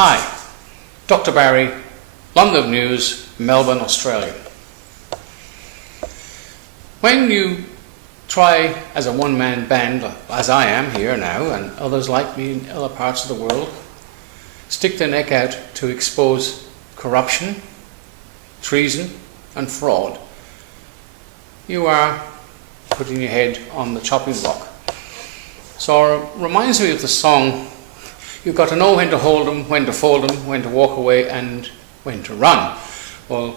Hi, Dr. Barry, LUNDOVE News, Melbourne, Australia. When you try as a one-man band, as I am here now, and others like me in other parts of the world, stick their neck out to expose corruption, treason and fraud, you are putting your head on the chopping block. So it reminds me of the song, you've got to know when to hold them, when to fold them, when to walk away and when to run. Well,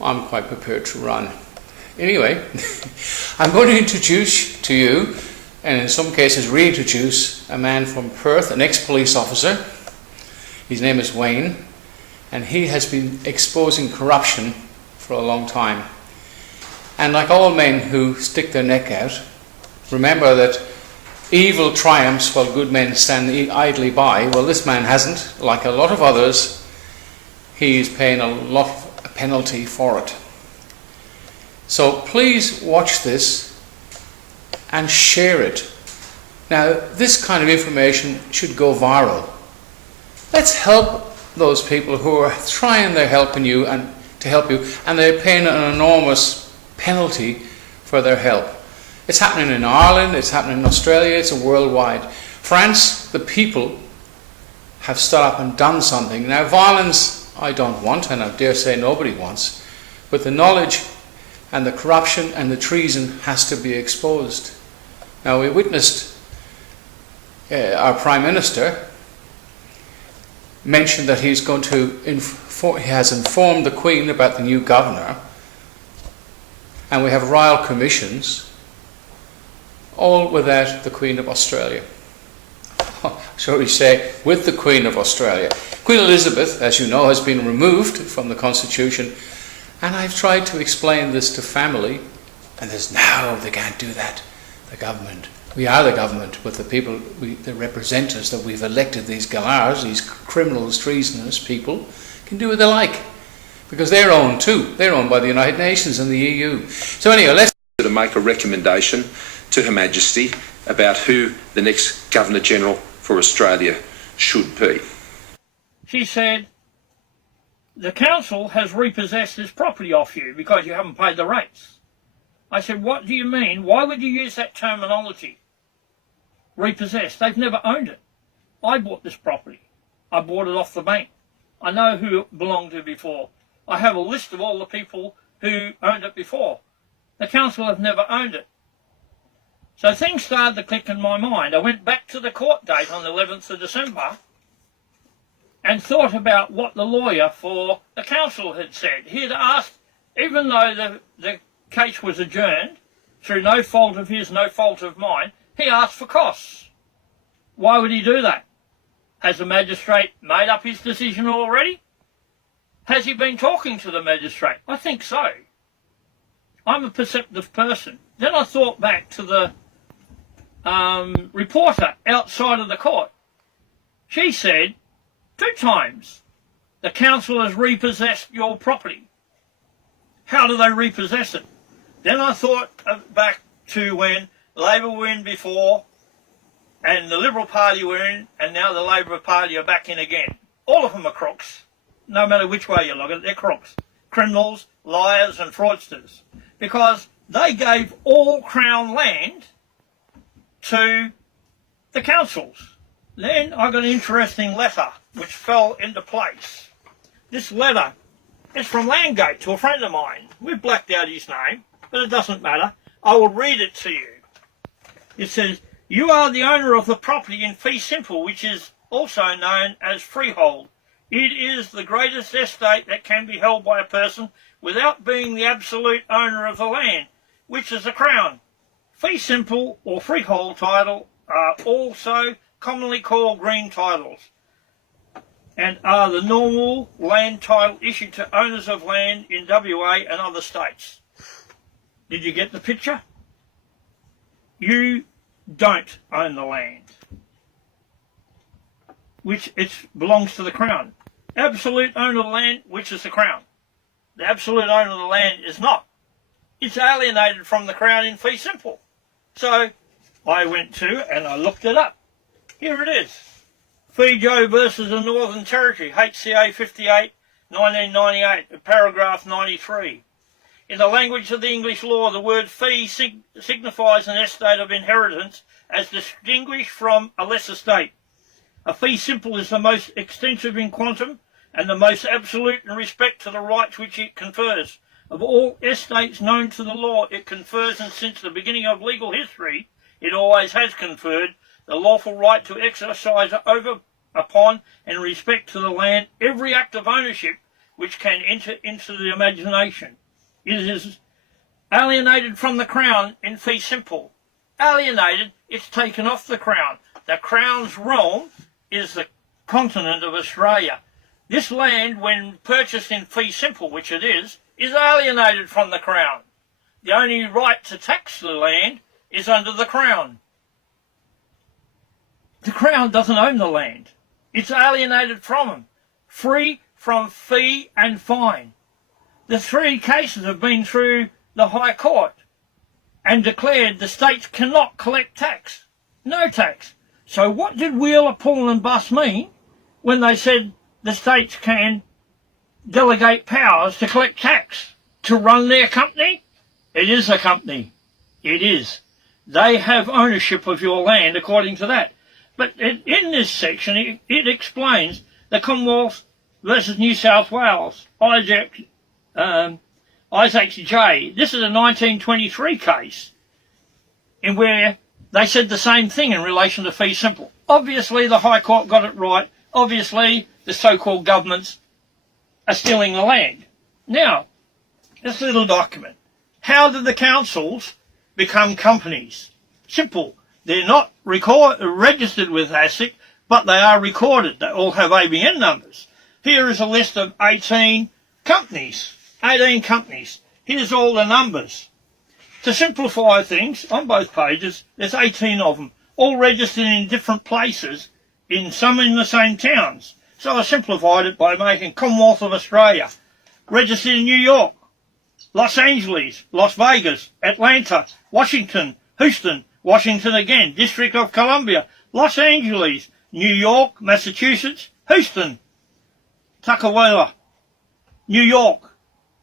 I'm quite prepared to run. Anyway, I'm going to introduce to you, and in some cases reintroduce, a man from Perth, an ex-police officer. His name is Wayne, and he has been exposing corruption for a long time. And like all men who stick their neck out, remember that evil triumphs while good men stand idly by. Well, this man hasn't. Like a lot of others, he's paying a lot of a penalty for it. So please watch this and share it. Now, this kind of information should go viral. Let's help those people who are trying their helping you and to help you, and they're paying an enormous penalty for their help. It's happening in Ireland, it's happening in Australia, it's worldwide. France, the people have stood up and done something. Now, violence I don't want, and I dare say nobody wants, but the knowledge and the corruption and the treason has to be exposed. Now, we witnessed our Prime Minister mention that he's going to he has informed the Queen about the new governor, and we have royal commissions, all without the Queen of Australia. Shall we say, with the Queen of Australia. Queen Elizabeth, as you know, has been removed from the Constitution, and I've tried to explain this to family, and there's no, they can't do that. The government. We are the government with the people, the representatives that we've elected, these galars, these criminals, treasonous people, can do what they like. Because they're owned too. They're owned by the United Nations and the EU. So anyway, let's to make a recommendation to Her Majesty about who the next Governor-General for Australia should be. She said, the council has repossessed this property off you because you haven't paid the rates. I said, what do you mean? Why would you use that terminology? Repossessed. They've never owned it. I bought this property. I bought it off the bank. I know who it belonged to before. I have a list of all the people who owned it before. The council have never owned it. So things started to click in my mind. I went back to the court date on the 11th of December and thought about what the lawyer for the council had said. He had asked, even though the case was adjourned, through no fault of his, no fault of mine, he asked for costs. Why would he do that? Has the magistrate made up his decision already? Has he been talking to the magistrate? I think so. I'm a perceptive person. Then I thought back to the reporter outside of the court. She said 2 times, the council has repossessed your property. How do they repossess it? Then I thought back to when Labor were in before, and the Liberal Party were in, and now the Labor Party are back in again. All of them are crooks. No matter which way you look at it, they're crooks. Criminals, liars and fraudsters. Because they gave all Crown land to the councils. Then I got an interesting letter which fell into place. This letter is from Landgate to a friend of mine. We've blacked out his name, but it doesn't matter. I will read it to you. It says, you are the owner of the property in fee simple, which is also known as freehold. It is the greatest estate that can be held by a person without being the absolute owner of the land, which is the Crown. Fee simple or freehold title are also commonly called green titles and are the normal land title issued to owners of land in WA and other states. Did you get the picture? You don't own the land, which it belongs to the Crown. Absolute owner of the land, which is the Crown. The absolute owner of the land is not. It's alienated from the Crown in fee simple. So I went to and I looked it up. Here it is. Fijo versus the Northern Territory, HCA 58, 1998, paragraph 93. In the language of the English law, the word fee signifies an estate of inheritance as distinguished from a lesser estate. A fee simple is the most extensive in quantum and the most absolute in respect to the rights which it confers. Of all estates known to the law, it confers, and since the beginning of legal history, it always has conferred the lawful right to exercise over, upon, and respect to the land every act of ownership which can enter into the imagination. It is alienated from the Crown in fee simple. Alienated, it's taken off the Crown. The Crown's realm is the continent of Australia. This land, when purchased in fee simple, which it is alienated from the Crown. The only right to tax the land is under the Crown. The Crown doesn't own the land. It's alienated from them, free from fee and fine. The three cases have been through the High Court and declared the states cannot collect tax. No tax. So what did Wheeler, Pull and Bus mean when they said the states can delegate powers to collect tax to run their company? It is a company. It is. They have ownership of your land according to that. But in this section, it explains the Commonwealth versus New South Wales, Isaacs J. This is a 1923 case in where they said the same thing in relation to fee simple. Obviously, the High Court got it right. Obviously, the so-called governments are stealing the land. Now, this little document. How did the councils become companies? Simple. They're not registered with ASIC, but they are recorded. They all have ABN numbers. Here is a list of 18 companies. 18 companies. Here's all the numbers. To simplify things, on both pages, there's 18 of them, all registered in different places, some in the same towns. So I simplified it by making Commonwealth of Australia, registered in New York, Los Angeles, Las Vegas, Atlanta, Washington, Houston, Washington again, District of Columbia, Los Angeles, New York, Massachusetts, Houston, Tukwila, New York,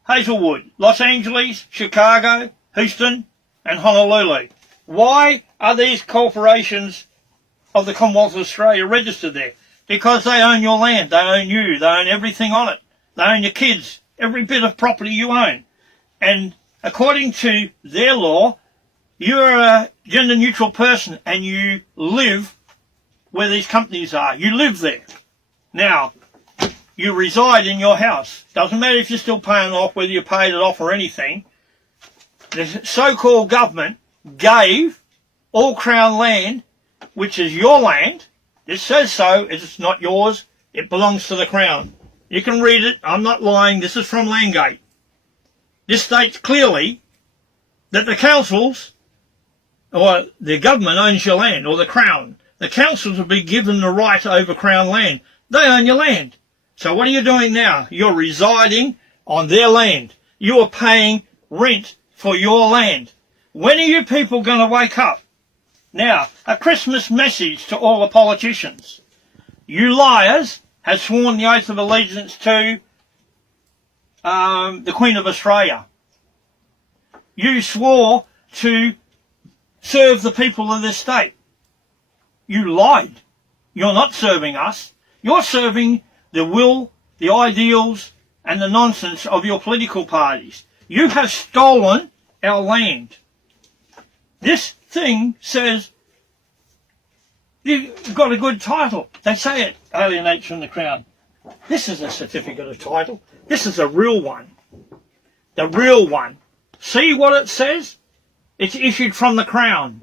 Hazelwood, Los Angeles, Chicago, Houston and Honolulu. Why are these corporations of the Commonwealth of Australia registered there? Because they own your land, they own you, they own everything on it. They own your kids, every bit of property you own. And according to their law, you're a gender neutral person and you live where these companies are. You live there. Now, you reside in your house. Doesn't matter if you're still paying it off, whether you paid it off or anything. The so-called government gave all Crown land, which is your land. It says so. It's not yours. It belongs to the Crown. You can read it. I'm not lying. This is from Landgate. This states clearly that the councils, or the government owns your land, or the Crown. The councils will be given the right over Crown land. They own your land. So what are you doing now? You're residing on their land. You are paying rent for your land. When are you people going to wake up? Now, a Christmas message to all the politicians. You liars have sworn the oath of allegiance to the Queen of Australia. You swore to serve the people of this state. You lied. You're not serving us. You're serving the will, the ideals, and the nonsense of your political parties. You have stolen our land. This thing says you've got a good title. They say it alienates from the Crown. This is a certificate of title. This is a real one. The real one. See what it says? It's issued from the Crown.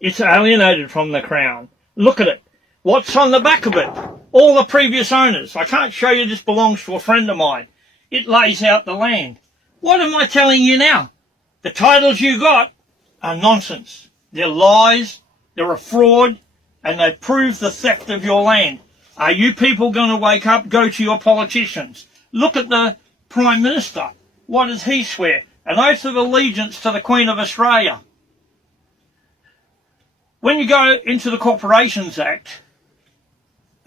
It's alienated from the Crown. Look at it. What's on the back of it? All the previous owners. I can't show you, this belongs to a friend of mine. It lays out the land. What am I telling you now? The titles you got are nonsense. They're lies, they're a fraud, and they prove the theft of your land. Are you people going to wake up, go to your politicians? Look at the Prime Minister. What does he swear? An oath of allegiance to the Queen of Australia. When you go into the Corporations Act,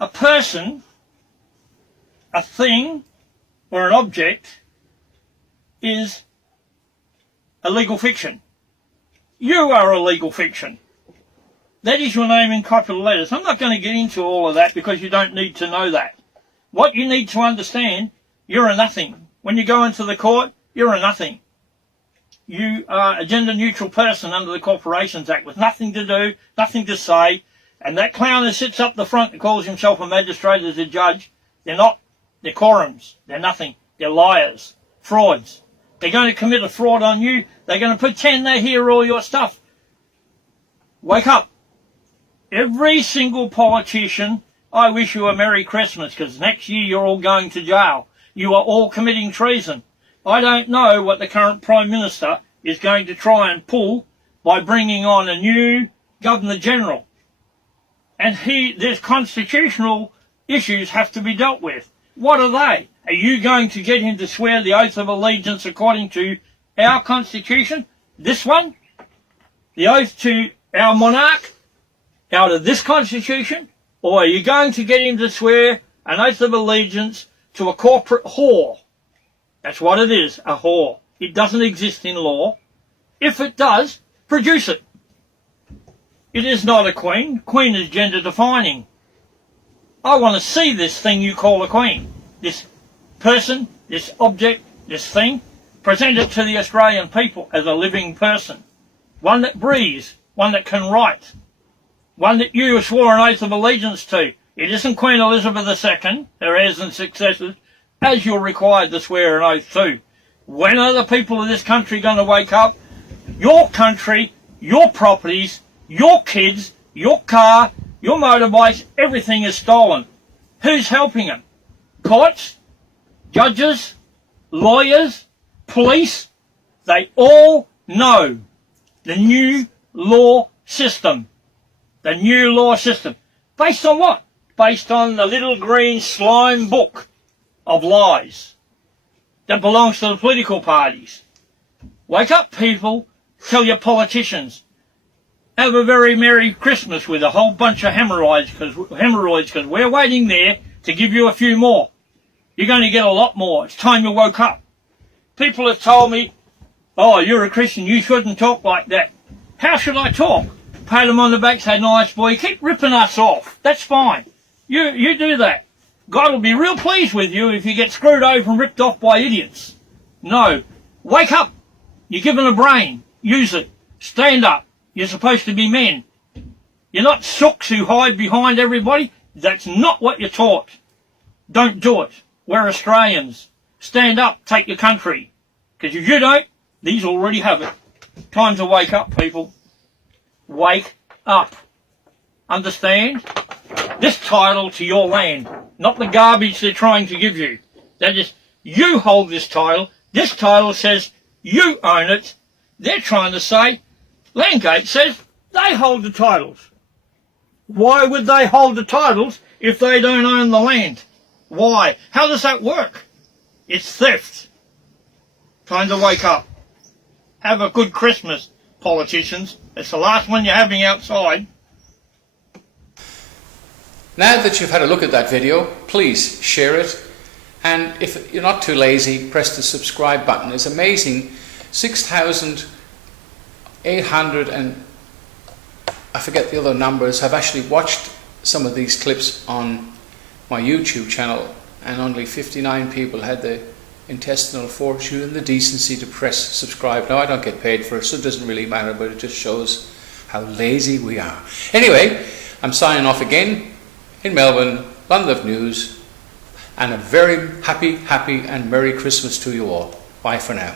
a person, a thing, or an object is a legal fiction. You are a legal fiction. That is your name in capital letters. I'm not going to get into all of that because you don't need to know that. What you need to understand, you're a nothing. When you go into the court, you're a nothing. You are a gender-neutral person under the Corporations Act with nothing to do, nothing to say. And that clown who sits up the front and calls himself a magistrate as a judge, they're not. They're quorums. They're nothing. They're liars. Frauds. They're going to commit a fraud on you. They're going to pretend they hear all your stuff. Wake up. Every single politician, I wish you a Merry Christmas because next year you're all going to jail. You are all committing treason. I don't know what the current Prime Minister is going to try and pull by bringing on a new Governor General. And there's constitutional issues have to be dealt with. What are they? Are you going to get him to swear the oath of allegiance according to our Constitution? This one? The oath to our monarch? Out of this Constitution? Or are you going to get him to swear an oath of allegiance to a corporate whore? That's what it is, a whore. It doesn't exist in law. If it does, produce it. It is not a queen. Queen is gender defining. I want to see this thing you call a queen. This person, this object, this thing. Present it to the Australian people as a living person. One that breathes, one that can write. One that you swore an oath of allegiance to. It isn't Queen Elizabeth II, her heirs and successors, as you're required to swear an oath to. When are the people of this country going to wake up? Your country, your properties, your kids, your car, your motorbikes, everything is stolen. Who's helping them? Courts, judges, lawyers, police. They all know the new law system. The new law system. Based on what? Based on the little green slime book of lies that belongs to the political parties. Wake up, people. Tell your politicians. Have a very Merry Christmas with a whole bunch of hemorrhoids because we're waiting there to give you a few more. You're going to get a lot more. It's time you woke up. People have told me, oh, you're a Christian, you shouldn't talk like that. How should I talk? Pat them on the back, say, nice boy, you keep ripping us off. That's fine. You do that. God will be real pleased with you if you get screwed over and ripped off by idiots. No. Wake up. You're given a brain. Use it. Stand up. You're supposed to be men. You're not sooks who hide behind everybody. That's not what you're taught. Don't do it. We're Australians. Stand up. Take your country. Because if you don't, these already have it. Time to wake up, people. Wake up. Understand? This title to your land, not the garbage they're trying to give you. That is, you hold this title. This title says you own it. They're trying to say, Landgate says they hold the titles. Why would they hold the titles if they don't own the land? Why? How does that work? It's theft. Time to wake up. Have a good Christmas, politicians. It's the last one you're having outside. Now that you've had a look at that video, please share it. And if you're not too lazy, press the subscribe button. It's amazing. 6,800 and I forget the other numbers have actually watched some of these clips on my YouTube channel, and only 59 people had the intestinal fortitude and the decency to press subscribe. Now I don't get paid for it, so it doesn't really matter, but it just shows how lazy we are. Anyway, I'm signing off again in Melbourne, LUNDOVE News, and a very happy and Merry Christmas to you all. Bye for now.